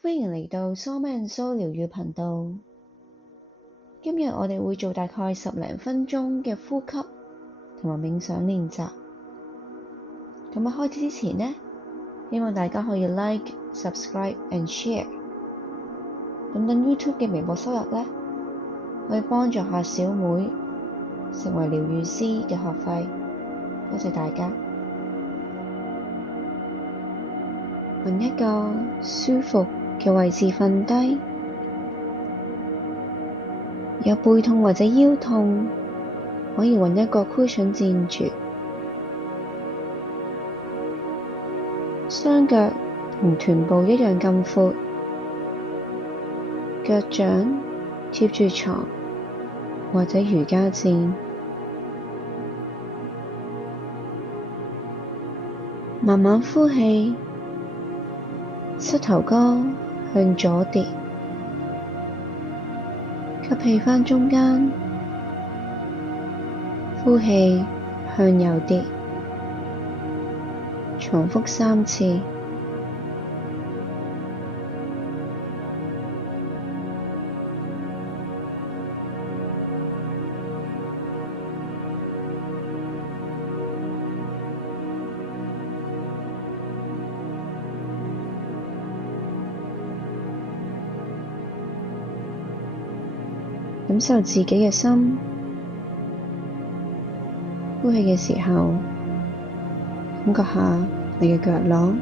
歡迎嚟到蘇曼蘇療癒頻道。今日我哋會做大概10零分鐘嘅呼吸同埋冥想練習。咁喺開始之前呢，希望大家可以 Like、Subscribe and Share。咁等 YouTube 嘅微薄收入呢，可以幫助下小妹成為療癒師嘅學費。多謝大家。揾一個舒服嘅位置瞓低，有背痛或者腰痛，可以揾一個 cushion 墊住。雙腳同臀部一樣咁闊，腳掌貼住床或者瑜伽墊。慢慢呼氣，膝頭哥向左跌，吸氣返中間，呼氣向右跌，重複3次。感受自己嘅心，呼氣嘅時候，感覺下你嘅腳踝。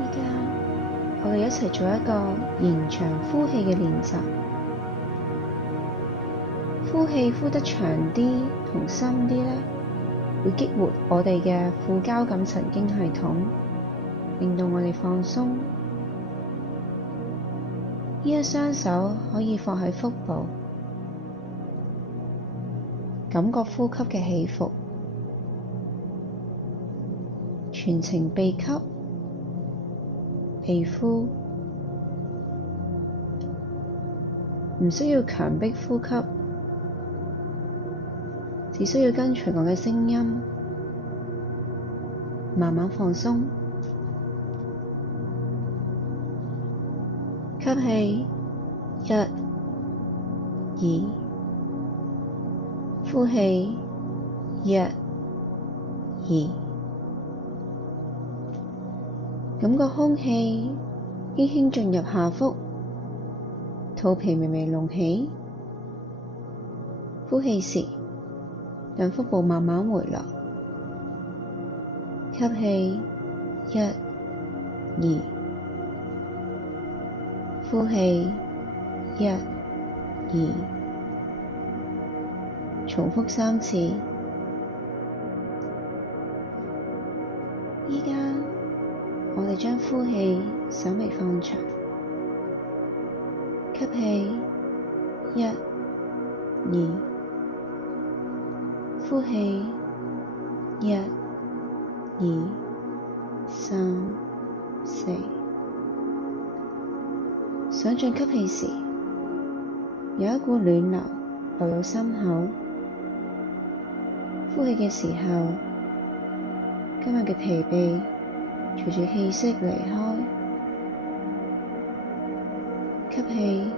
而家我哋一齊做一個延長呼氣嘅練習。呼氣呼得長啲同深啲呢，會激活我哋嘅副交感神經系統，令到我哋放鬆。依家雙手可以放喺腹部，感覺呼吸嘅起伏，全程鼻吸、鼻呼，唔需要強迫呼吸，只需要跟隨我嘅聲音，慢慢放鬆。吸氣，1、2，呼氣，1、2，感覺空氣輕輕進入下腹，肚皮微微隆起。呼氣時，讓腹部慢慢回落。吸氣，1、2。呼氣，1、2，重複3次。依家我哋將呼氣稍微放長，吸氣，1、2，呼氣，1、2、3、4。想像吸氣時，有一股暖流流入心口；呼氣嘅時候，今日嘅疲憊隨住氣息離開。吸氣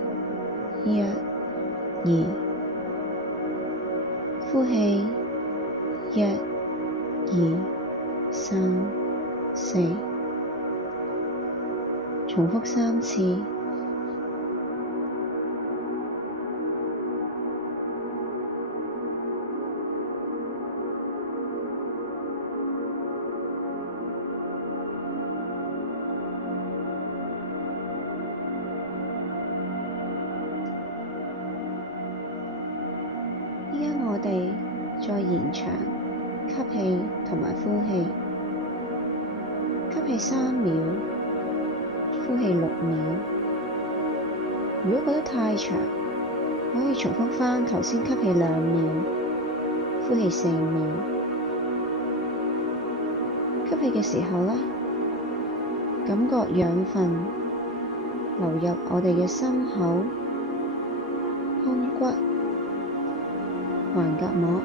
，1、2，呼氣，1、2、3、4，重複3次。依家我哋再延長吸氣同埋呼氣，吸氣3秒，呼氣6秒。如果覺得太長，可以重複返頭先吸氣2秒，呼氣4秒。吸氣嘅時候呢，感覺養分流入我哋嘅心口、胸骨、橫膈膜。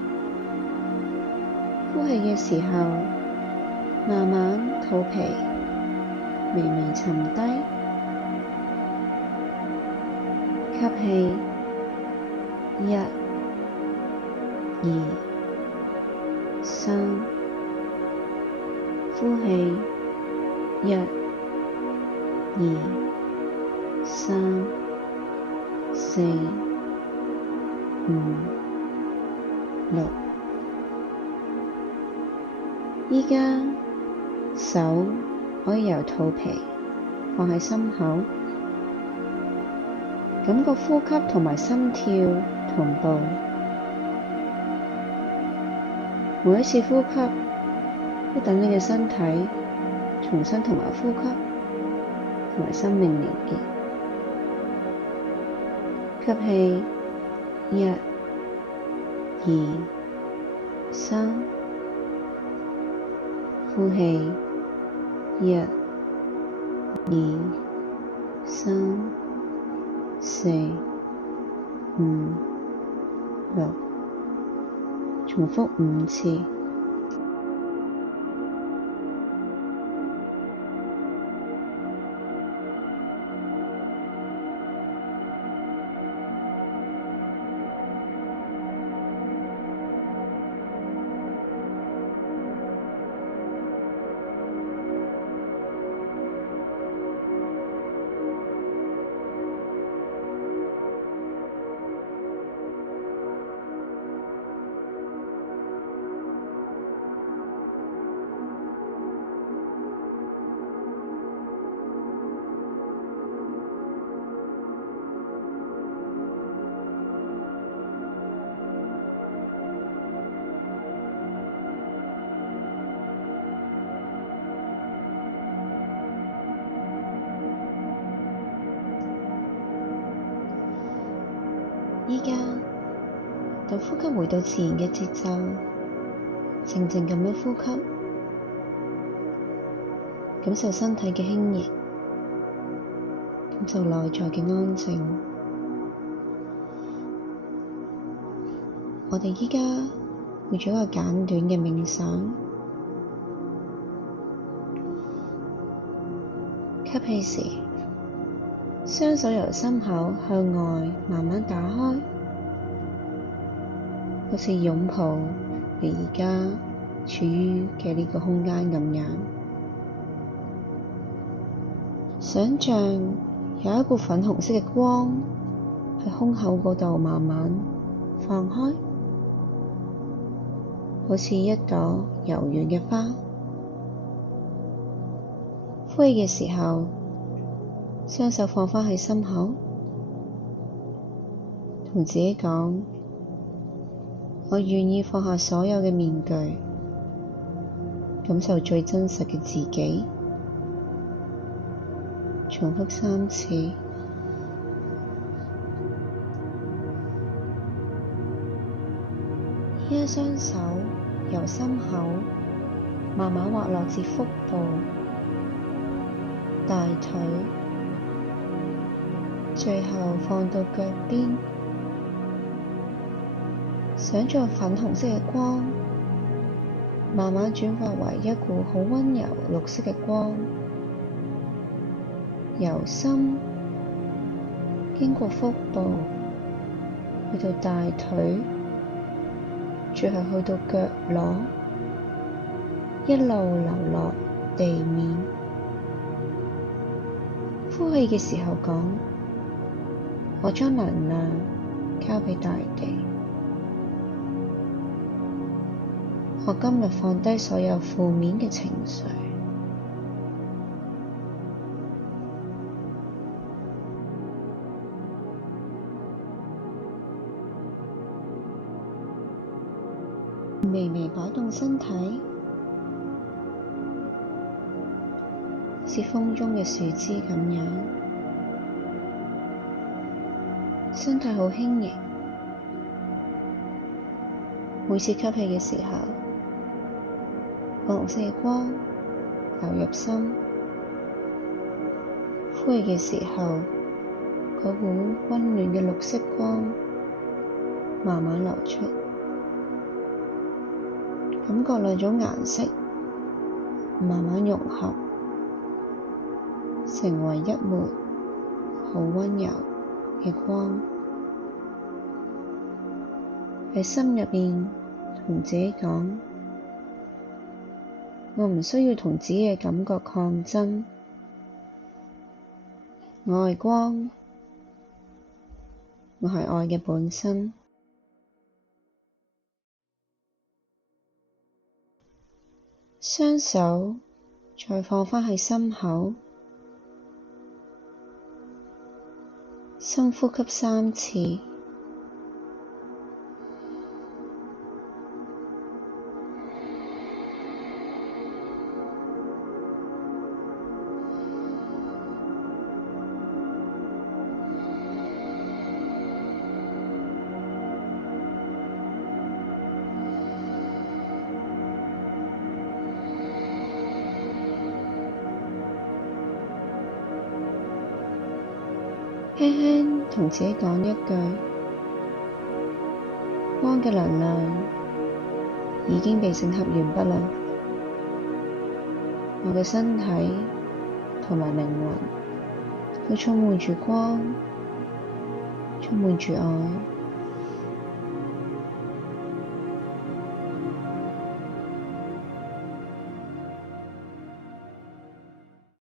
呼氣嘅時候，慢慢肚皮微微沉低，吸氣，1、2、3，呼氣，1、2、3、4、5、6。而家手可以由肚皮放喺心口，感覺呼吸同埋心跳同步。每一次呼吸，都等你嘅身體重新同埋呼吸同埋生命連結。吸氣，1、2、3，呼氣，1、2、3、4、5、6，重複5次。而家等呼吸回到自然嘅節奏，靜靜咁樣呼吸，感受身體嘅輕盈，感受內在嘅安靜。我哋而家會做一個簡短嘅冥想。吸氣時，雙手由心口向外慢慢打開，好似擁抱你而家處於嘅呢個空間咁樣。想像有一股粉紅色嘅光喺胸口嗰度慢慢放開，好似一朵柔軟嘅花。呼氣嘅時候，雙手放返喺心口，同自己講：我願意放下所有嘅面具，感受最真實嘅自己。重複3次。依家雙手由心口慢慢滑落至腹部、大腿，最後放到腳邊。想像粉紅色嘅光慢慢轉化為一股好溫柔綠色嘅光，由心經過腹部去到大腿，最後去到腳踝，一路流落地面。呼氣嘅時候講：我將能量交畀大地。我今日放低所有負面嘅情緒。微微擺動身體，好似風中嘅樹枝咁樣，身體好輕盈。每次吸氣嘅時候，粉紅色嘅光流入心；呼氣嘅時候，嗰股溫暖嘅綠色光慢慢流出。感覺兩種顏色慢慢融合，成為一抹好溫柔嘅光。喺心入邊同自己講：我唔需要同自己嘅感覺抗爭，我係光，我係愛嘅本身。雙手再放返喺心口，深呼吸3次。輕輕同自己講一句：光嘅能量已經被整合完畢啦，我嘅身體同埋靈魂都充滿住光，充滿住愛。